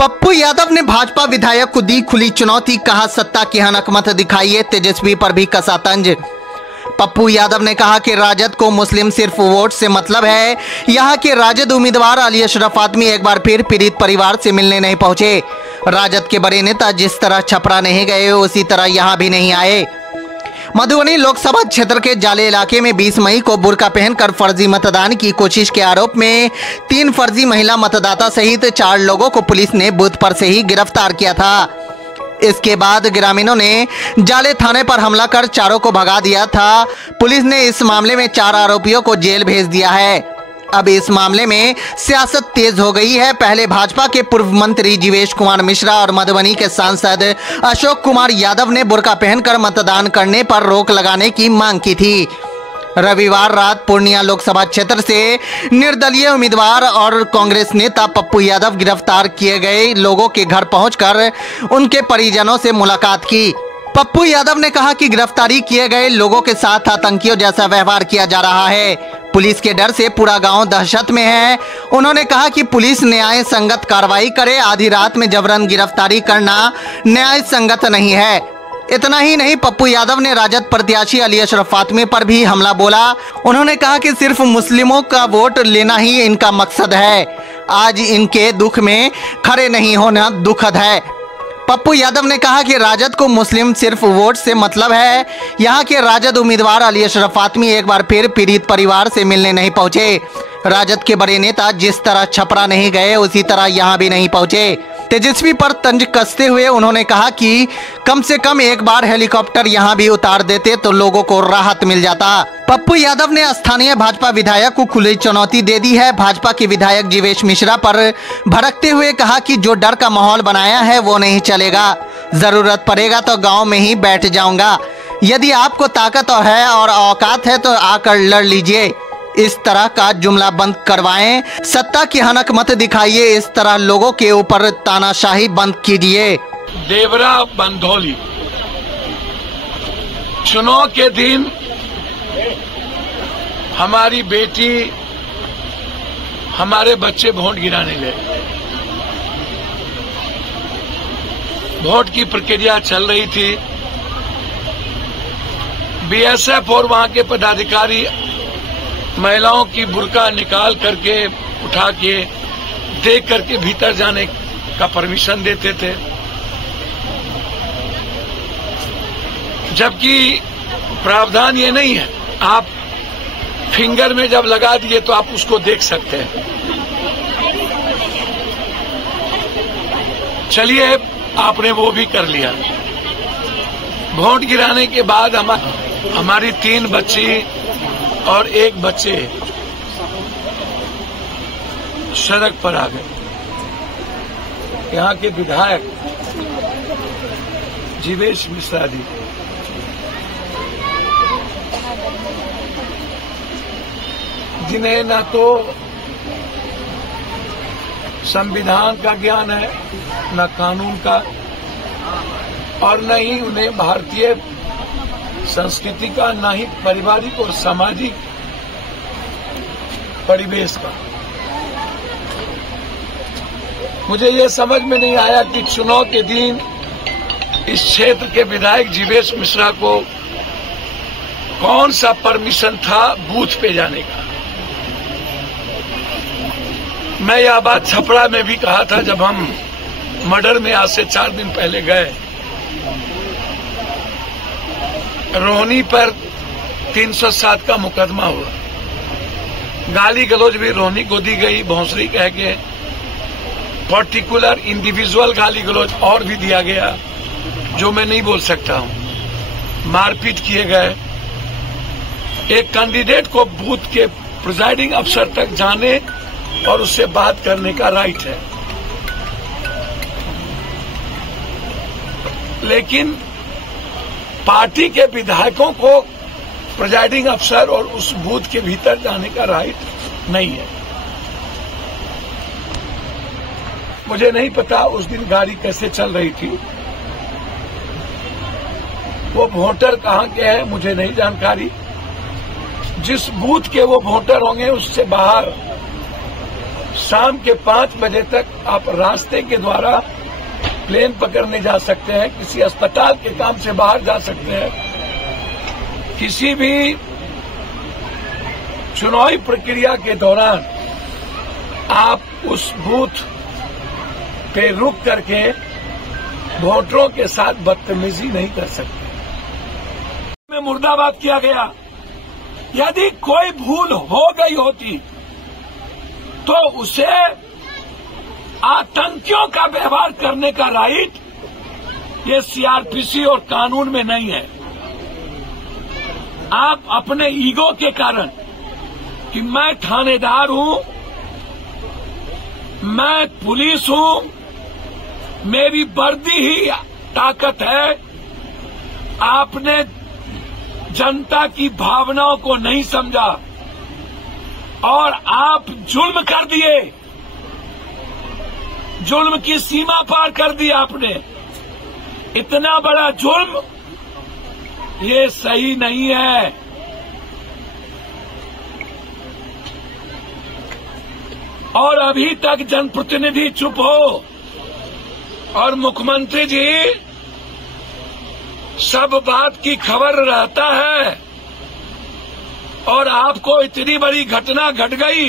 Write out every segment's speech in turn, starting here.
पप्पू यादव ने भाजपा विधायक को दी खुली चुनौती, कहा सत्ता की हनक मत दिखाइए, तेजस्वी पर भी कसा तंज। पप्पू यादव ने कहा कि राजद को मुस्लिम सिर्फ वोट से मतलब है। यहां के राजद उम्मीदवार अली अशरफ आदमी एक बार फिर पीड़ित परिवार से मिलने नहीं पहुंचे। राजद के बड़े नेता जिस तरह छपरा नहीं गए उसी तरह यहां भी नहीं आए। मधुबनी लोकसभा क्षेत्र के जाले इलाके में 20 मई को बुर्का पहनकर फर्जी मतदान की कोशिश के आरोप में 3 फर्जी महिला मतदाता सहित 4 लोगों को पुलिस ने बूथ पर से ही गिरफ्तार किया था। इसके बाद ग्रामीणों ने जाले थाने पर हमला कर चारों को भगा दिया था। पुलिस ने इस मामले में 4 आरोपियों को जेल भेज दिया है। अब इस मामले में सियासत तेज हो गई है। पहले भाजपा के पूर्व मंत्री जीवेश कुमार मिश्रा और मधुबनी के सांसद अशोक कुमार यादव ने बुर्का पहनकर मतदान करने पर रोक लगाने की मांग की थी। रविवार रात पूर्णिया लोकसभा क्षेत्र से निर्दलीय उम्मीदवार और कांग्रेस नेता पप्पू यादव गिरफ्तार किए गए लोगों के घर पहुंचकर उनके परिजनों से मुलाकात की। पप्पू यादव ने कहा कि गिरफ्तारी किए गए लोगों के साथ आतंकियों जैसा व्यवहार किया जा रहा है। पुलिस के डर से पूरा गांव दहशत में है। उन्होंने कहा कि पुलिस न्याय संगत कार्रवाई करे। आधी रात में जबरन गिरफ्तारी करना न्याय संगत नहीं है। इतना ही नहीं, पप्पू यादव ने राजद प्रत्याशी अली अशरफ आदमी पर भी हमला बोला। उन्होंने कहा कि सिर्फ मुस्लिमों का वोट लेना ही इनका मकसद है। आज इनके दुख में खड़े नहीं होना दुखद है। पप्पू यादव ने कहा कि राजद को मुस्लिम सिर्फ वोट से मतलब है। यहां के राजद उम्मीदवार अली अशरफ आदमी एक बार फिर पीड़ित परिवार से मिलने नहीं पहुंचे। राजद के बड़े नेता जिस तरह छपरा नहीं गए उसी तरह यहां भी नहीं पहुंचे। तेजस्वी पर तंज कसते हुए उन्होंने कहा कि कम से कम एक बार हेलीकॉप्टर यहां भी उतार देते तो लोगों को राहत मिल जाता। पप्पू यादव ने स्थानीय भाजपा विधायक को खुली चुनौती दे दी है। भाजपा के विधायक जीवेश मिश्रा पर भड़कते हुए कहा कि जो डर का माहौल बनाया है वो नहीं चलेगा। जरूरत पड़ेगा तो गांव में ही बैठ जाऊंगा। यदि आपको ताकत है और औकात है तो आकर लड़ लीजिए। इस तरह का जुमला बंद करवाएं। सत्ता की हनक मत दिखाइए। इस तरह लोगों के ऊपर तानाशाही बंद कीजिए। देवरा बंधौली चुनाव के दिन हमारी बेटी हमारे बच्चे वोट गिराने गए। वोट की प्रक्रिया चल रही थी। बीएसएफ और वहां के पदाधिकारी महिलाओं की बुर्का निकाल करके उठा के देख करके भीतर जाने का परमिशन देते थे, जबकि प्रावधान ये नहीं है। आप फिंगर में जब लगा दिए तो आप उसको देख सकते हैं। चलिए, आपने वो भी कर लिया। वोट गिराने के बाद हमारी 3 बच्ची और 1 बच्चे सड़क पर आ गए। यहाँ के विधायक जीवेश मिश्रा जी जिन्हें न तो संविधान का ज्ञान है, न कानून का, और न ही उन्हें भारतीय संस्कृति का, न ही पारिवारिक और सामाजिक परिवेश का। मुझे ये समझ में नहीं आया कि चुनाव के दिन इस क्षेत्र के विधायक जीवेश मिश्रा को कौन सा परमिशन था बूथ पे जाने का। मैं यह बात छपरा में भी कहा था जब हम मर्डर में आज से 4 दिन पहले गए। रोहनी पर 307 का मुकदमा हुआ। गाली गलौज भी रोहनी को दी गई, भोंसरी कह के पर्टिकुलर इंडिविजुअल गाली गलौज और भी दिया गया जो मैं नहीं बोल सकता हूं। मारपीट किए गए। एक कैंडिडेट को बूथ के प्रिजाइडिंग अफसर तक जाने और उससे बात करने का राइट है, लेकिन पार्टी के विधायकों को प्रिजाइडिंग अफसर और उस बूथ के भीतर जाने का राइट नहीं है। मुझे नहीं पता उस दिन गाड़ी कैसे चल रही थी। वो वोटर कहां के हैं मुझे नहीं जानकारी। जिस बूथ के वो वोटर होंगे उससे बाहर शाम के 5 बजे तक आप रास्ते के द्वारा प्लेन पकड़ने जा सकते हैं, किसी अस्पताल के काम से बाहर जा सकते हैं। किसी भी चुनावी प्रक्रिया के दौरान आप उस बूथ पे रुक करके वोटरों के साथ बदतमीजी नहीं कर सकते। में मुर्दाबाद किया गया। यदि कोई भूल हो गई होती तो उसे आतंकियों का व्यवहार करने का राइट ये सीआरपीसी और कानून में नहीं है। आप अपने ईगो के कारण कि मैं थानेदार हूं, मैं पुलिस हूं, मेरी वर्दी ही ताकत है, आपने जनता की भावनाओं को नहीं समझा और आप जुल्म कर दिए, जुल्म की सीमा पार कर दी आपने। इतना बड़ा जुल्म ये सही नहीं है। और अभी तक जनप्रतिनिधि चुप हो और मुख्यमंत्री जी सब बात की खबर रहता है और आपको इतनी बड़ी घटना घट गई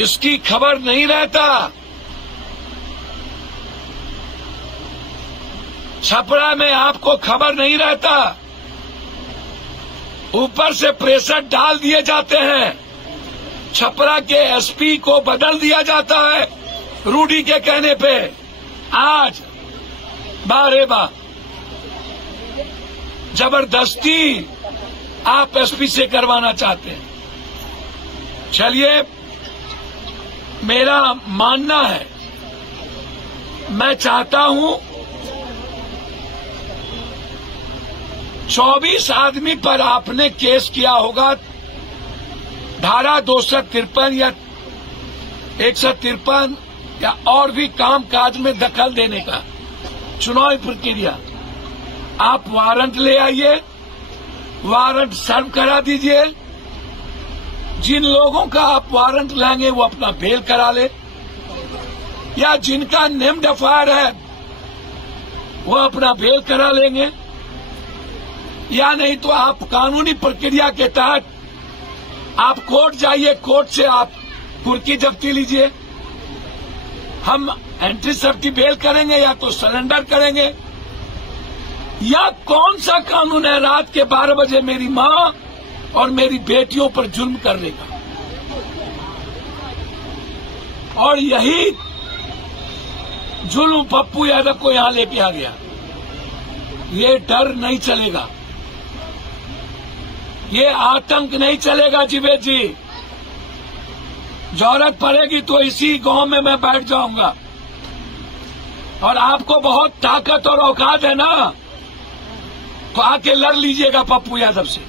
इसकी खबर नहीं रहता। छपरा में आपको खबर नहीं रहता, ऊपर से प्रेशर डाल दिए जाते हैं, छपरा के एसपी को बदल दिया जाता है रूडी के कहने पे। आज बारेबा जबरदस्ती आप एसपी से करवाना चाहते हैं। चलिए, मेरा मानना है, मैं चाहता हूं 24 आदमी पर आपने केस किया होगा, धारा 253 या 153 या और भी काम काज में दखल देने का चुनावी प्रक्रिया। आप वारंट ले आइए, वारंट सर्व करा दीजिए। जिन लोगों का आप वारंट लाएंगे वो अपना बेल करा ले, या जिनका नेम्ड एफआईआर है वो अपना बेल करा लेंगे, या नहीं तो आप कानूनी प्रक्रिया के तहत आप कोर्ट जाइए, कोर्ट से आप कुर्की जब्ती लीजिए। हम एंट्री सब की बेल करेंगे या तो सरेंडर करेंगे। या कौन सा कानून है रात के 12 बजे मेरी मां और मेरी बेटियों पर जुल्म करने का? और यही जुल्म पप्पू यादव को यहां लेके आ गया। ये डर नहीं चलेगा, ये आतंक नहीं चलेगा जीवेद जी। जरूरत पड़ेगी तो इसी गांव में मैं बैठ जाऊंगा। और आपको बहुत ताकत और औकात है ना, तो आके लड़ लीजिएगा पप्पू यादव से।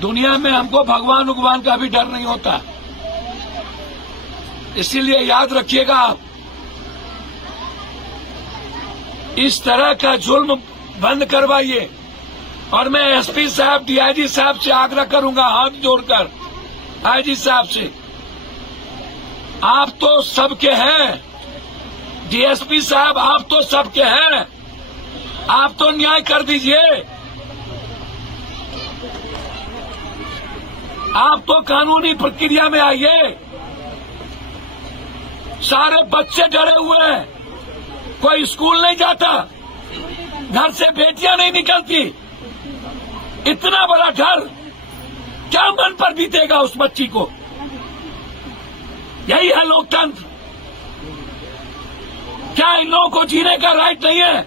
दुनिया में हमको भगवान का भी डर नहीं होता, इसीलिए याद रखिएगा आप, इस तरह का जुल्म बंद करवाइए। और मैं एसपी साहब, डीआईजी साहब से आग्रह करूंगा हाथ जोड़कर, आईजी साहब से, आप तो सबके हैं, डीएसपी साहब आप तो सबके हैं, आप तो न्याय कर दीजिए। आप तो कानूनी प्रक्रिया में आइए। सारे बच्चे डरे हुए हैं, कोई स्कूल नहीं जाता, घर से बेटियां नहीं निकलती। इतना बड़ा डर क्या मन पर बीतेगा उस बच्ची को? यही है लोकतंत्र। क्या इन लोगों को जीने का राइट नहीं है?